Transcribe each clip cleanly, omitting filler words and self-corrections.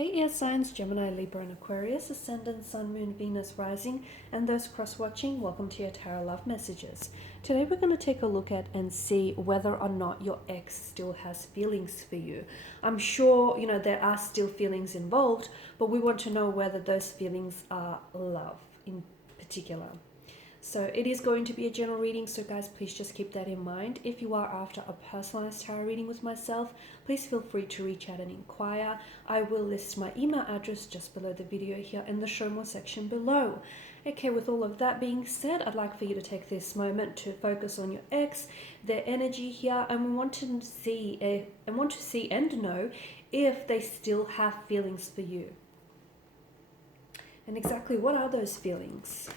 Hey air signs, Gemini, Libra and Aquarius, Ascendant, Sun, Moon, Venus, Rising, and those cross-watching, welcome to your Tarot Love Messages. Today we're going to take a look at and see whether or not your ex still has feelings for you. I'm sure, there are still feelings involved, but we want to know whether those feelings are love in particular. So it is going to be a general reading, so guys, please just keep that in mind. If you are after a personalized tarot reading with myself, please feel free to reach out and inquire. I will list my email address just below the video here in the show more section below. Okay, with all of that being said, I'd like for you to take this moment to focus on your ex, their energy here, and we want to see and know if they still have feelings for you. And exactly what are those feelings?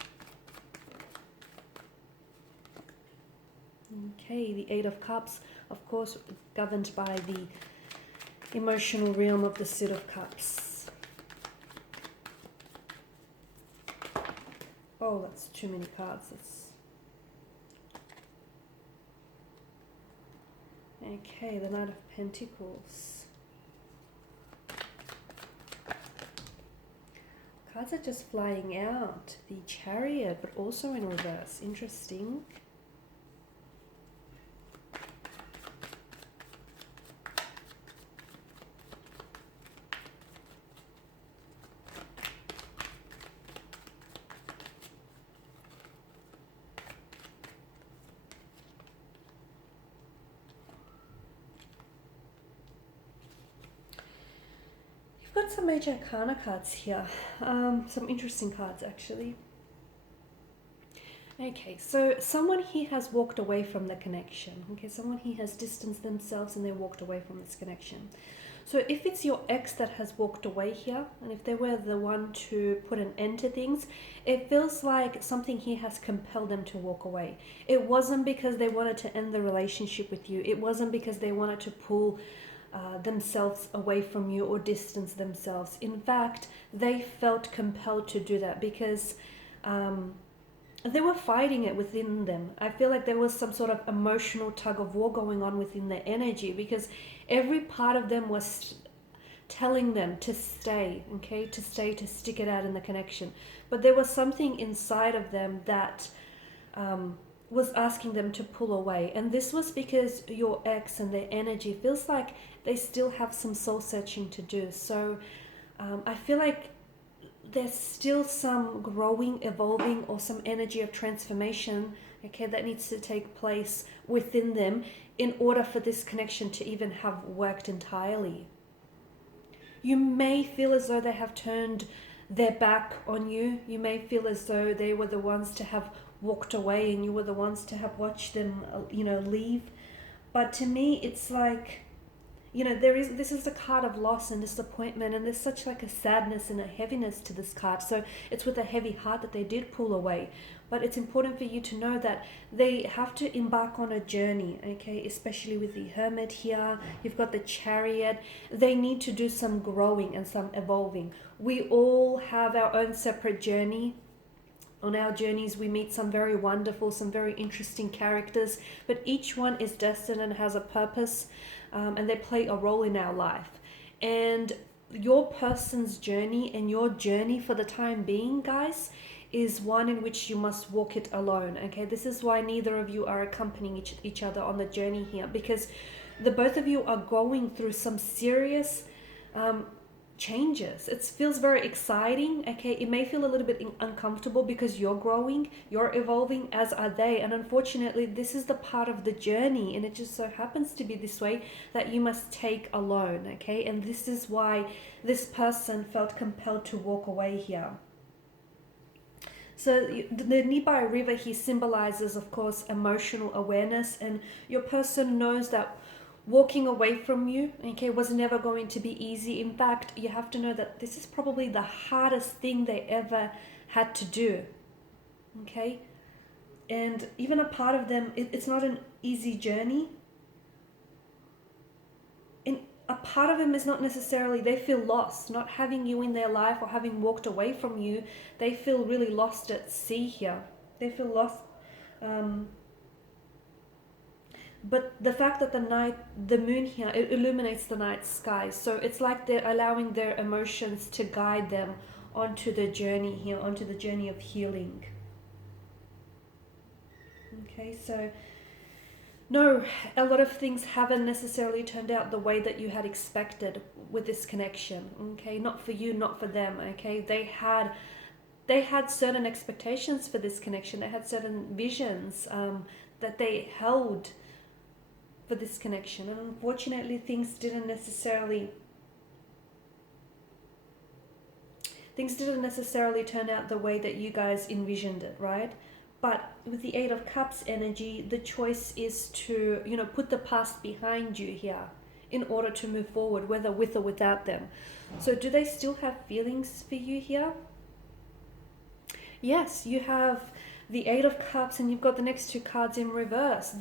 Okay, the Eight of Cups, of course, governed by the emotional realm of the Suit of Cups. Oh, that's too many cards. Okay, the Knight of Pentacles. Cards are just flying out. The Chariot, but also in reverse. Interesting. Got some major arcana cards here, some interesting cards actually. Okay, so someone here has walked away from the connection. Okay, someone here has distanced themselves and they walked away from this connection. So if it's your ex that has walked away here, and if they were the one to put an end to things, it feels like something here has compelled them to walk away. It wasn't because they wanted to end the relationship with you. It wasn't because they wanted to pull themselves away from you or distance themselves. In fact, they felt compelled to do that because they were fighting it within them. I feel like there was some sort of emotional tug of war going on within their energy because every part of them was telling them to stay, okay, to stick it out in the connection. But there was something inside of them that was asking them to pull away, and this was because your ex and their energy feels like they still have some soul searching to do. So I feel like there's still some growing, evolving, or some energy of transformation, okay, that needs to take place within them in order for this connection to even have worked entirely. You may feel as though they have turned their back on you. You may feel as though they were the ones to have walked away and you were the ones to have watched them, leave. But to me, it's like, this is a card of loss and disappointment, and there's such like a sadness and a heaviness to this card. So it's with a heavy heart that they did pull away. But it's important for you to know that they have to embark on a journey, okay? Especially with the Hermit here. You've got the Chariot. They need to do some growing and some evolving. We all have our own separate journey. On our journeys, we meet some very wonderful, some very interesting characters, but each one is destined and has a purpose, and they play a role in our life. And your person's journey and your journey for the time being, guys, is one in which you must walk it alone, okay? This is why neither of you are accompanying each other on the journey here, because the both of you are going through some serious changes. It feels very exciting, okay? It may feel a little bit uncomfortable because you're growing, you're evolving, as are they, and unfortunately this is the part of the journey, and it just so happens to be this way that you must take alone, okay? And this is why this person felt compelled to walk away here. So the Nearby River here symbolizes, of course, emotional awareness, and your person knows that walking away from you, okay, was never going to be easy. In fact, you have to know that this is probably the hardest thing they ever had to do, okay? And even a part of them, it's not an easy journey. And a part of them is not necessarily, they feel lost, not having you in their life or having walked away from you. They feel really lost at sea here. They feel lost. But the fact that the moon here, it illuminates the night sky. So it's like they're allowing their emotions to guide them onto the journey here, onto the journey of healing. Okay, so no, a lot of things haven't necessarily turned out the way that you had expected with this connection. Okay, not for you, not for them. Okay, they had certain expectations for this connection. They had certain visions that they held for this connection, and unfortunately things didn't necessarily turn out the way that you guys envisioned it, right? But with the Eight of Cups energy, the choice is to, put the past behind you here in order to move forward, whether with or without them. So do they still have feelings for you here? Yes, you have the Eight of Cups and you've got the next two cards in reverse.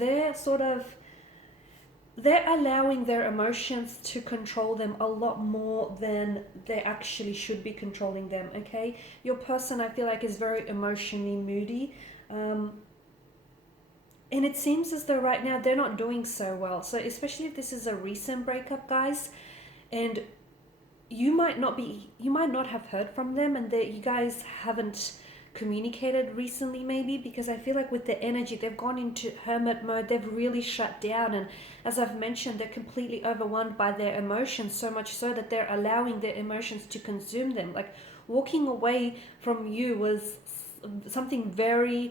They're allowing their emotions to control them a lot more than they actually should be controlling them, okay? Your person, I feel like, is very emotionally moody. And it seems as though right now they're not doing so well. So especially if this is a recent breakup, guys, and you might not have heard from them, and that you guys haven't communicated recently, maybe, because I feel like with the energy, they've gone into hermit mode. They've really shut down, and as I've mentioned, they're completely overwhelmed by their emotions, so much so that they're allowing their emotions to consume them. Like, walking away from you was something very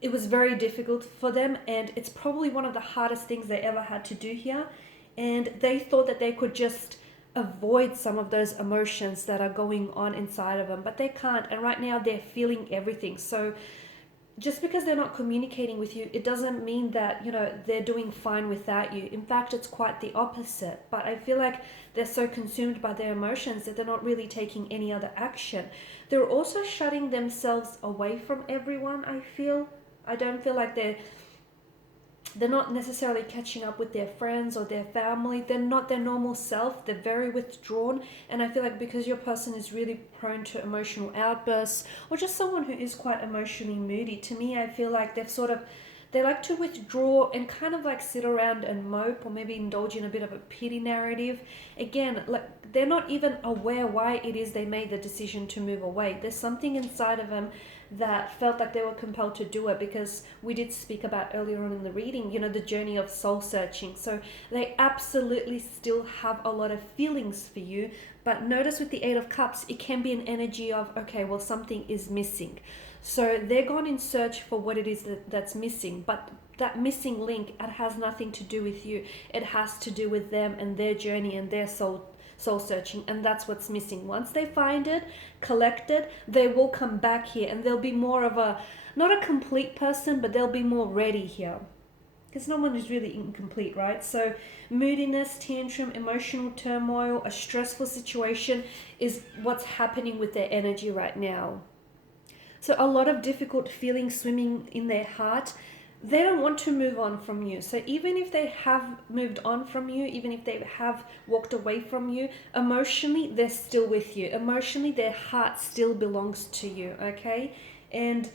difficult for them, and it's probably one of the hardest things they ever had to do here. And they thought that they could just avoid some of those emotions that are going on inside of them, but they can't. And right now they're feeling everything. So just because they're not communicating with you, it doesn't mean that, they're doing fine without you. In fact, it's quite the opposite. But I feel like they're so consumed by their emotions that they're not really taking any other action. They're also shutting themselves away from everyone, I don't feel like they're not necessarily catching up with their friends or their family. They're not their normal self. They're very withdrawn. And I feel like because your person is really prone to emotional outbursts, or just someone who is quite emotionally moody, to me, I feel like they like to withdraw and kind of like sit around and mope, or maybe indulge in a bit of a pity narrative. Again, like, they're not even aware why it is they made the decision to move away. There's something inside of them that felt like they were compelled to do it, because we did speak about earlier on in the reading, the journey of soul searching. So they absolutely still have a lot of feelings for you. But notice with the Eight of Cups, it can be an energy of, okay, well, something is missing. So they're gone in search for what it is that's missing. But that missing link, it has nothing to do with you. It has to do with them and their journey and their soul searching, and that's what's missing. Once they find it, collect it, they will come back here, and they'll be more of not a complete person, but they'll be more ready here, because no one is really incomplete, right? So moodiness, tantrum, emotional turmoil, a stressful situation is what's happening with their energy right now. So a lot of difficult feelings swimming in their heart. They don't want to move on from you. So even if they have moved on from you, even if they have walked away from you, emotionally, they're still with you. Emotionally, their heart still belongs to you, okay? And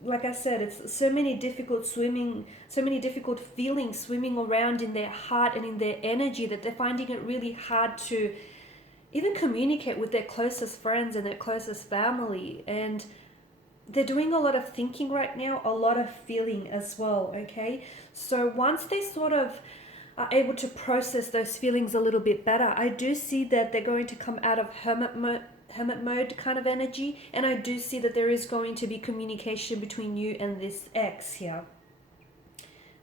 like I said, it's so many difficult feelings swimming around in their heart and in their energy, that they're finding it really hard to even communicate with their closest friends and their closest family. And they're doing a lot of thinking right now, a lot of feeling as well, okay? So once they sort of are able to process those feelings a little bit better, I do see that they're going to come out of hermit mode kind of energy, and I do see that there is going to be communication between you and this ex here,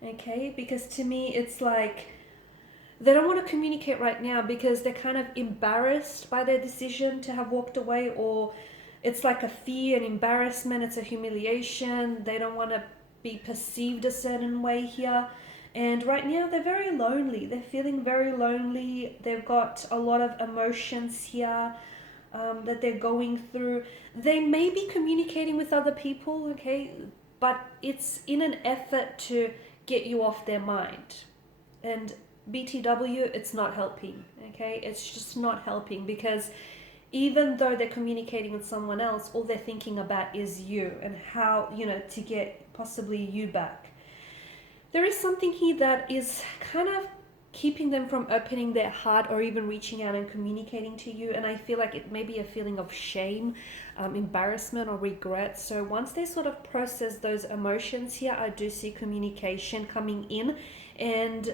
okay? Because to me, it's like they don't want to communicate right now because they're kind of embarrassed by their decision to have walked away, or it's like a fear and embarrassment. It's a humiliation. They don't want to be perceived a certain way here. And right now they're very lonely. They're feeling very lonely. They've got a lot of emotions here that they're going through. They may be communicating with other people, okay? But it's in an effort to get you off their mind. And BTW, it's not helping, okay? It's just not helping, because even though they're communicating with someone else, all they're thinking about is you and how, to get possibly you back. there is something here that is kind of keeping them from opening their heart or even reaching out and communicating to you. And I feel like it may be a feeling of shame, embarrassment, or regret. So once they sort of process those emotions here, I do see communication coming in. And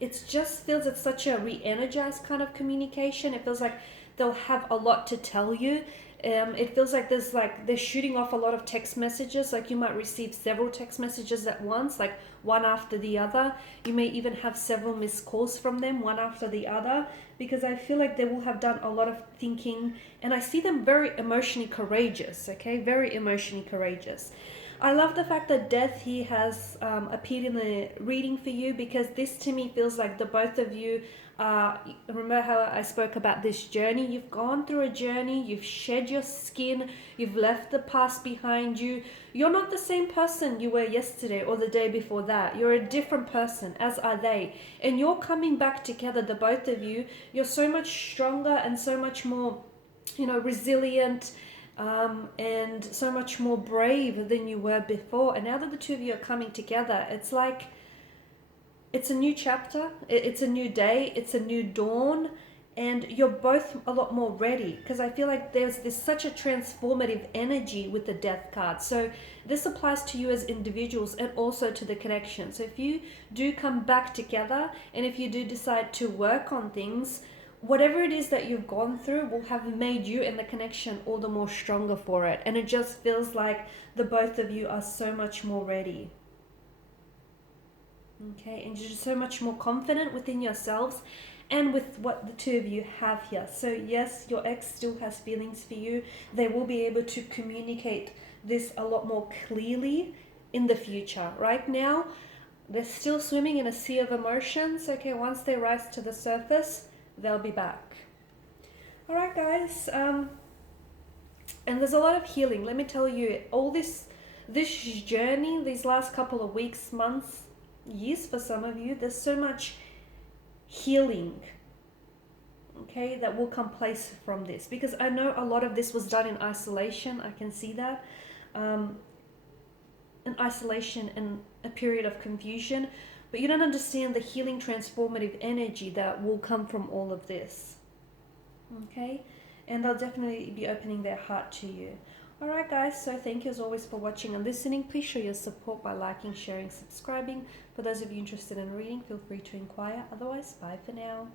it just feels it's such a re-energized kind of communication. It feels like they'll have a lot to tell you. It feels like they're shooting off a lot of text messages. Like you might receive several text messages at once, like one after the other. You may even have several missed calls from them, one after the other, because I feel like they will have done a lot of thinking. And I see them very emotionally courageous, okay? Very emotionally courageous. I love the fact that death here has appeared in the reading for you, because this to me feels like the both of you remember how I spoke about this journey? You've gone through a journey, you've shed your skin, you've left the past behind you. You're not the same person you were yesterday or the day before that. You're a different person, as are they. And you're coming back together, the both of you. You're so much stronger and so much more, resilient, and so much more brave than you were before. And now that the two of you are coming together, it's like it's a new chapter, it's a new day, it's a new dawn, and you're both a lot more ready, because I feel like there's such a transformative energy with the death card. So this applies to you as individuals and also to the connection. So if you do come back together, and if you do decide to work on things, whatever it is that you've gone through will have made you and the connection all the more stronger for it. And it just feels like the both of you are so much more ready. Okay, and you're so much more confident within yourselves and with what the two of you have here. So yes, your ex still has feelings for you. They will be able to communicate this a lot more clearly in the future. Right now, they're still swimming in a sea of emotions. Okay, once they rise to the surface, they'll be back. All right, guys. And there's a lot of healing. Let me tell you, all this journey, these last couple of weeks, months, years for some of you, there's so much healing, okay, that will come place from this, because I know a lot of this was done in isolation. I can see that, in isolation and a period of confusion, but you don't understand the healing, transformative energy that will come from all of this, okay? And they'll definitely be opening their heart to you. Alright guys, so thank you as always for watching and listening. Please show your support by liking, sharing, subscribing. For those of you interested in reading, feel free to inquire. Otherwise, bye for now.